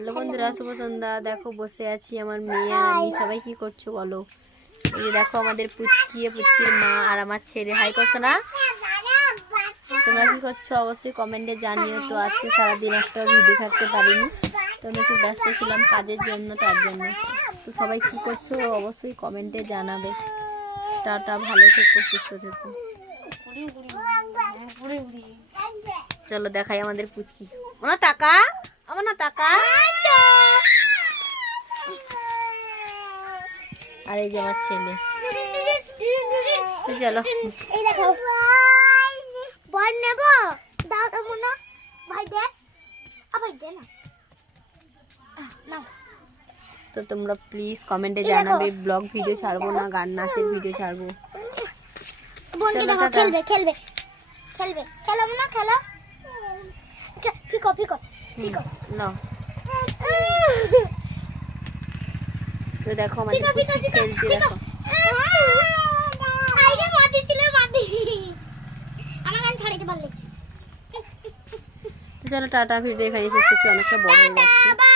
Hello বন্ধুরা, শুভ সন্ধ্যা। দেখো বসে আছি আমার মেয়ে আর আমি। সবাই কি করছো বলো? এই যে দেখো আমাদের পুচকির মা আর আমার ছেলে। হাই করছো না? তোমরা কি করছো অবশ্যই কমেন্টে জানিও। তো আজকে সারাদিন একটা ভিডিও ছাড়তে পারিনি, তো আমি একটু ব্যস্ত ছিলাম কাজের জন্য, তার জন্য। তো সবাই কি করছো অবশ্যই কমেন্টে জানাবে। টাটা, ভালো থেকো, সুস্থ থেকো। চলো দেখাই আমাদের পুচকি। ওনা টাকা, আমার না টাকা। আর এই যে আমার ছেলে। চলো এই দেখো বল নেব, দাও তো মনে ভাই দে, ভাই দে না নাও। তো তোমরা প্লিজ কমেন্টে জানাবে ব্লগ ভিডিও ছাড়বো না গান নাচের ভিডিও ছাড়বো। বোনকে দেখো খেলবে খেলবে খেলবে, খেলো না খেলো, ফিকো ফিকো ফিকো নাও। তো দেখো আমাদের পুচকি খেলছে, দেখো। আইগে মাটি ছিল মাটি, আমার গান ছাড়াইতে পারলে। চলো টাটা, ভিডিও এখানে শেষ করছি, অনেকটা বড় হয়ে যাচ্ছে।